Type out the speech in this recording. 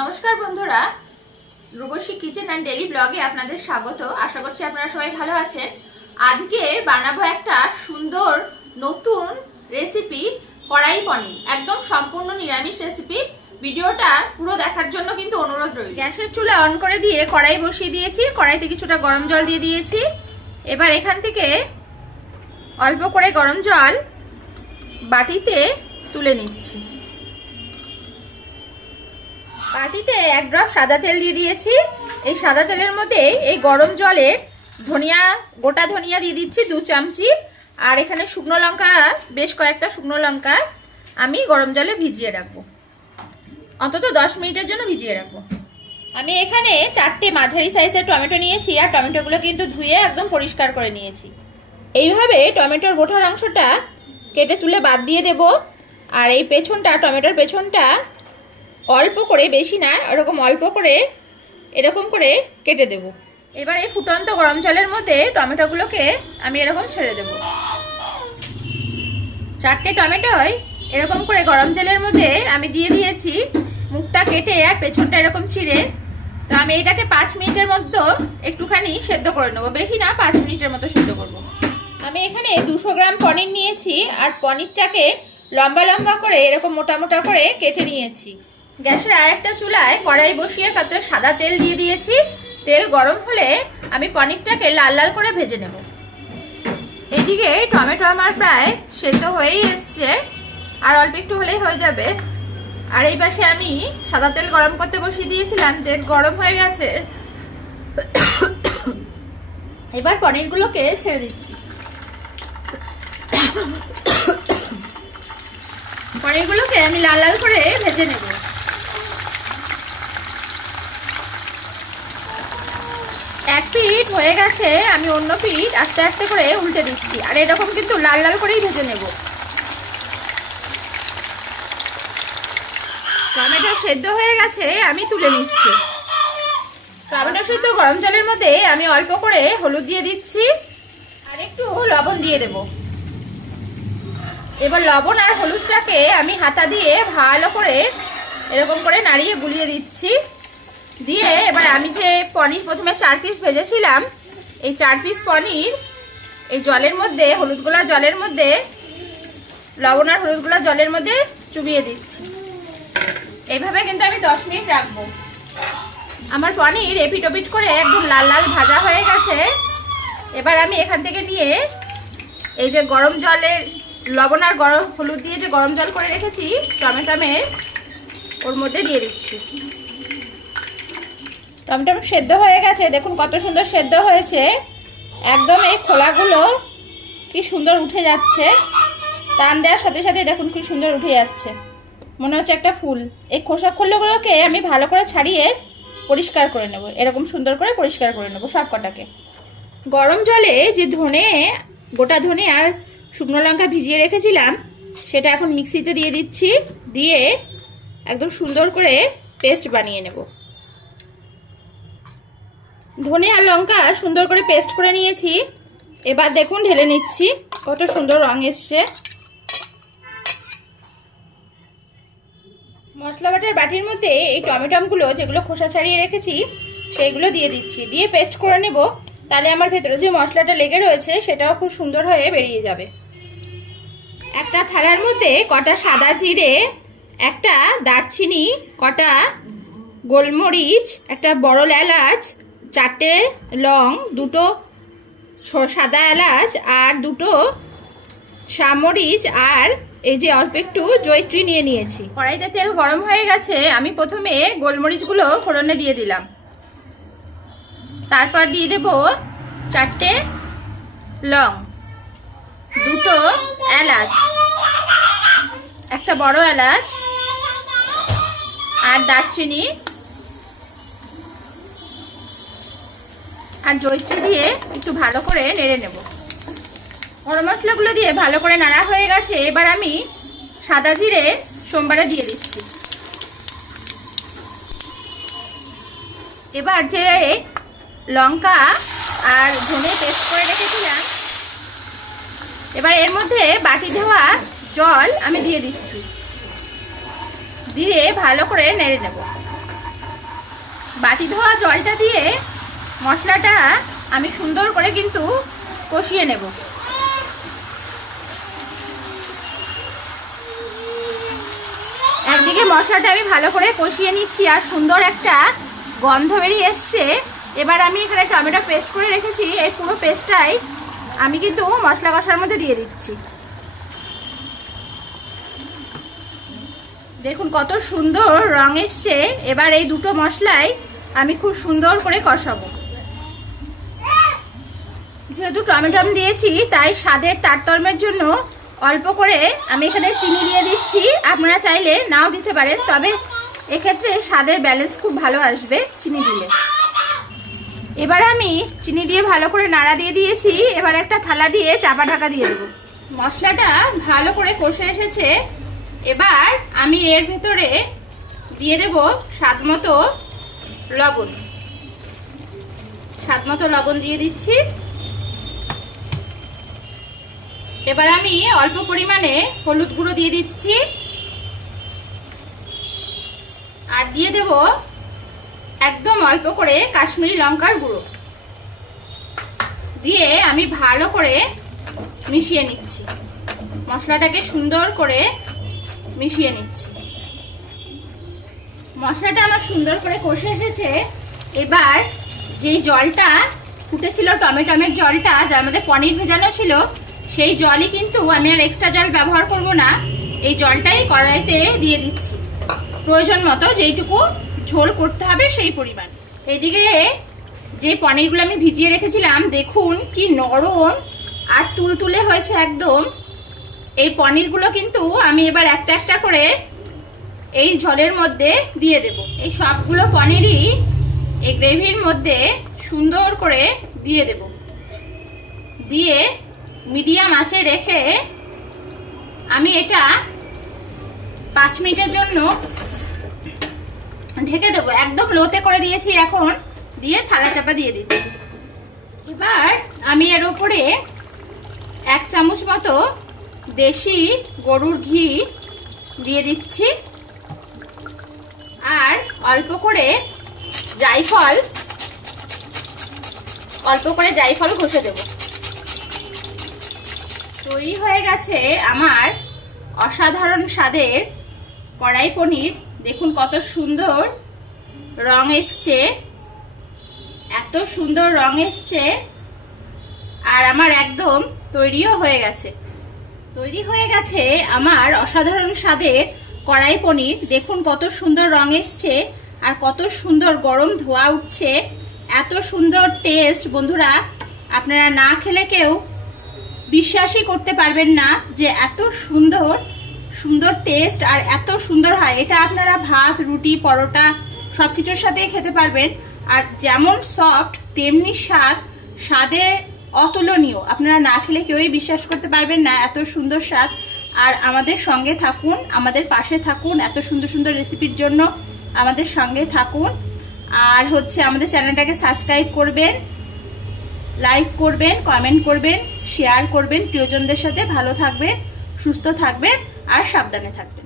নমস্কার বন্ধুরা, রূপসী kitchen and daily ব্লগে আপনাদের স্বাগত। আশা করছি আপনারা সবাই ভালো আছেন। আজকে বানাবো একটা সুন্দর নতুন রেসিপি, কড়াই পনির। একদম সম্পূর্ণ নিরামিষ রেসিপি। ভিডিওটা পুরো দেখার জন্য কিন্তু অনুরোধ রইল। গ্যাসের চুলা অন করে দিয়ে কড়াই বসিয়ে দিয়েছি। কড়াইতে কিছুটা গরম জল দিয়ে দিয়েছি। এবার এখান থেকে অল্প করে গরম জল বাটিতে তুলে নিচ্ছি। বাটিতে 1 ড্রপ সাদা তেল দিয়ে দিয়েছি। এই সাদা তেলের মধ্যে এই গরম জলে গোটা ধনিয়া দিয়ে দিচ্ছি 2 চামচি। আর এখানে শুকনো লঙ্কা, বেশ কয়েকটা শুকনো লঙ্কা আমি গরম জলে ভিজিয়ে রাখবো, অন্তত 10 মিনিটের জন্য ভিজিয়ে রাখবো। আমি এখানে 4টে মাঝারি সাইজের টমেটো নিয়েছি, আর টমেটোগুলো কিন্তু ধুয়ে একদম পরিষ্কার করে নিয়েছি। এইভাবে টমেটোর গোটার অংশটা কেটে তুলে বাদ দিয়ে দেব। আর এই পেছনটা, টমেটোর পেছনটা অল্প করে, বেশি না, এরকম অল্প করে এরকম করে কেটে দেব। এবার এই ফুটন্ত গরম জলের মধ্যে টমেটোগুলোকে আমি এরকম ছেড়ে দেব। 4টে টমেটোই এরকম করে গরম জলের মধ্যে আমি দিয়ে দিয়েছি, মুখটা কেটে আর পেছনটা এরকম ছিঁড়ে। তো আমি এটাকে 5 মিনিটের মধ্যে একটুখানি সেদ্ধ করে নেবো, বেশি না, 5 মিনিটের মতো সেদ্ধ করব। আমি এখানে 200 গ্রাম পনির নিয়েছি, আর পনিরটাকে লম্বা লম্বা করে এরকম মোটা মোটা করে কেটে নিয়েছি। গ্যাসের আরেকটা চুলায় কড়াই বসিয়ে তাতে সাদা তেল দিয়ে দিয়েছি। তেল গরম হলে আমি পনিরটাকে লাল লাল করে ভেজে নেব। এইদিকে টমেটো আমার প্রায় সেদ্ধ হয়েই এসছে, আর অল্প একটু হলেই হয়ে যাবে। আর এই পাশে আমি সাদা তেল গরম করতে বসিয়ে দিয়েছিলাম, তেল গরম হয়ে গেছে। এবার পনিরগুলোকে ছেড়ে দিচ্ছি। পনিরগুলোকে আমি লাল লাল করে ভেজে নেব। এক পিঠ হয়ে গেছে, আমি অন্য পিঠ আস্তে আস্তে করে উল্টে দিচ্ছি। আর এরকম কিন্তু লাল লাল করেই ভেজে নেব। টমেটো সেদ্ধ হয়ে গেছে, আমি তুলে নিচ্ছি। টমেটো সেদ্ধ গরম জলের মধ্যে আমি অল্প করে হলুদ দিয়ে দিচ্ছি, আর একটু লবণ দিয়ে দেব। এবার লবণ আর হলুদটাকে আমি হাতা দিয়ে ভালো করে এরকম করে নাড়িয়ে গুলিয়ে দিচ্ছি। দিয়ে এবার আমি যে পনির প্রথমে 4 পিস ভেজেছিলাম, এই 4 পিস পনির এই জলের মধ্যে, হলুদগুলা জলের মধ্যে, লবণ আর হলুদগুলা জলের মধ্যে চুবিয়ে দিচ্ছি। এইভাবে কিন্তু আমি 10 মিনিট রাখবো। আমার পনির এপিট ওপিট করে একদম লাল লাল ভাজা হয়ে গেছে। এবার আমি এখান থেকে নিয়ে এই যে গরম জলের লবণ আর গরম হলুদ দিয়ে যে গরম জল করে রেখেছি টমেটোমের, ওর মধ্যে দিয়ে দিচ্ছি। টমেটো সেদ্ধ হয়ে গেছে, দেখুন কত সুন্দর সেদ্ধ হয়েছে। একদম এই খোলাগুলো কি সুন্দর উঠে যাচ্ছে, টান দেওয়ার সাথে সাথে দেখুন কি সুন্দর উঠে যাচ্ছে, মনে হচ্ছে একটা ফুল। এই খোসা খোলাগুলোকে আমি ভালো করে ছাড়িয়ে পরিষ্কার করে নেব, এরকম সুন্দর করে পরিষ্কার করে নেব সব কটাকে। গরম জলে যে গোটা ধনে আর শুকনো লঙ্কা ভিজিয়ে রেখেছিলাম, সেটা এখন মিক্সিতে দিয়ে দিচ্ছি। দিয়ে একদম সুন্দর করে পেস্ট বানিয়ে নেব। ধনে আর লঙ্কা সুন্দর করে পেস্ট করে নিয়েছি। এবার দেখুন ঢেলে নিচ্ছি, কত সুন্দর রং এসছে। মশলা বাটার বাটির মধ্যে এই টমেটোগুলো যেগুলো খোসা ছাড়িয়ে রেখেছি সেইগুলো দিয়ে দিচ্ছি। দিয়ে পেস্ট করে নেব, তাহলে আমার ভেতরে যে মশলাটা লেগে রয়েছে সেটাও খুব সুন্দর হয়ে বেরিয়ে যাবে। একটা থালার মধ্যে কটা সাদা জিরে, একটা দারচিনি, কটা গোলমরিচ, একটা বড় এলাচ, 4টে লং, 2টো সাদা এলাচ, আর 2টো সামরিচ, আর এই যে অল্প একটু জয়িত্রী নিয়ে নিয়েছি। কড়াইতে তেল গরম হয়ে গেছে, আমি প্রথমে গোলমরিচগুলো ফোড়নে দিয়ে দিলাম। তারপর দিয়ে দেব 4টে লং, 2টো এলাচ, একটা বড় এলাচ, আর দারচিনি আর জয়িত্রী দিয়ে একটু ভালো করে নেড়ে নেব। গরম মশলাগুলো দিয়ে ভালো করে নাড়া হয়ে গেছে। এবার আমি সাদা জিরে সোমবারে দিয়ে দিচ্ছি। এবার যে লঙ্কা আর ধনে পেস্ট করে রেখেছিলাম, এবার এর মধ্যে বাটি ধোয়া জল আমি দিয়ে দিচ্ছি। দিয়ে ভালো করে নেড়ে নেব। বাটি ধোয়া জলটা দিয়ে মশলাটা আমি সুন্দর করে কিন্তু কষিয়ে নেব। একদিকে মশলাটা আমি ভালো করে কষিয়ে নিচ্ছি আর সুন্দর একটা গন্ধ বেরিয়ে এসছে। এবার আমি এখানে টমেটো পেস্ট করে রেখেছি, এই পুরো পেস্টটাই আমি কিন্তু মশলা কষার মধ্যে দিয়ে দিচ্ছি। দেখুন কত সুন্দর রং এসছে। এবার এই দুটো মশলাই আমি খুব সুন্দর করে কষাবো। যেহেতু টমেটো আমি দিয়েছি তাই স্বাদের তারতম্যের জন্য অল্প করে আমি এখানে চিনি দিয়ে দিচ্ছি। আপনারা চাইলে নাও দিতে পারেন, তবে এক্ষেত্রে স্বাদের ব্যালেন্স খুব ভালো আসবে চিনি দিলে। এবার আমি চিনি দিয়ে ভালো করে নাড়া দিয়ে দিয়েছি। এবার একটা থালা দিয়ে চাপা ঢাকা দিয়ে দেবো। মশলাটা ভালো করে কষে এসেছে। এবার আমি এর ভেতরে দিয়ে দেব স্বাদ মতো লবণ। স্বাদ মতো লবণ দিয়ে দিচ্ছি। এবার আমি অল্প পরিমাণে হলুদ গুঁড়ো দিয়ে দিচ্ছি আর দিয়ে দেব একদম অল্প করে কাশ্মীরি লঙ্কার গুঁড়ো দিয়ে আমি ভালো করে মিশিয়ে নিচ্ছি। মশলাটাকে সুন্দর করে মিশিয়ে নিচ্ছি। মশলাটা আমার সুন্দর করে কষে এসেছে। এবার যেই জলটা ফুটেছিল টমেটোর জলটা, যার মধ্যে পনির ভেজানো ছিল, সেই জলই কিন্তু আমি আর এক্সট্রা জল ব্যবহার করব না। এই জলটাই কড়াইতে দিয়ে দিচ্ছি প্রয়োজন মতো, যেইটুকু ঝোল করতে হবে সেই পরিমাণ। এইদিকে যে পনিরগুলো আমি ভিজিয়ে রেখেছিলাম দেখুন কি নরম আর তুলতুলে হয়েছে একদম। এই পনিরগুলো কিন্তু আমি এবার একটা একটা করে এই ঝোলের মধ্যে দিয়ে দেব। এই সবগুলো পনিরই এই গ্রেভির মধ্যে সুন্দর করে দিয়ে দেব। দিয়ে মিডিয়াম আঁচে রেখে আমি এটা 5 মিনিটের জন্য ঢেকে দেবো। একদম লোতে করে দিয়েছি এখন, দিয়ে থালা চাপা দিয়ে দিচ্ছি। এবার আমি এর উপরে 1 চামচ মতো দেশি গরুর ঘি দিয়ে দিচ্ছি আর অল্প করে জায়ফল ঘষে দেব। তৈরি হয়ে গেছে আমার অসাধারণ স্বাদের কড়াই পনির। দেখুন কত সুন্দর রং এসছে, এত সুন্দর রং এসছে। আর আমার একদম তৈরিও হয়ে গেছে। তৈরি হয়ে গেছে আমার অসাধারণ স্বাদের কড়াই পনির। দেখুন কত সুন্দর রং এসছে আর কত সুন্দর গরম ধোয়া উঠছে। এত সুন্দর টেস্ট বন্ধুরা, আপনারা না খেলে কেউ বিশ্বাসই করতে পারবেন না যে এত সুন্দর সুন্দর টেস্ট আর এত সুন্দর হয়। এটা আপনারা ভাত, রুটি, পরোটা সবকিছুর সাথেই খেতে পারবেন। আর যেমন সফট তেমনি স্বাদে অতুলনীয়। আপনারা না খেলে কেউই বিশ্বাস করতে পারবেন না এত সুন্দর স্বাদ। আর আমাদের সঙ্গে থাকুন, আমাদের পাশে থাকুন, এত সুন্দর সুন্দর রেসিপির জন্য আমাদের সঙ্গে থাকুন। আর আমাদের চ্যানেলটাকে সাবস্ক্রাইব করবেন, লাইক করবেন, কমেন্ট করবেন, শেয়ার করবেন প্রিয়জনদের সাথে। ভালো থাকবেন, সুস্থ থাকবেন আর সাবধানে থাকবেন।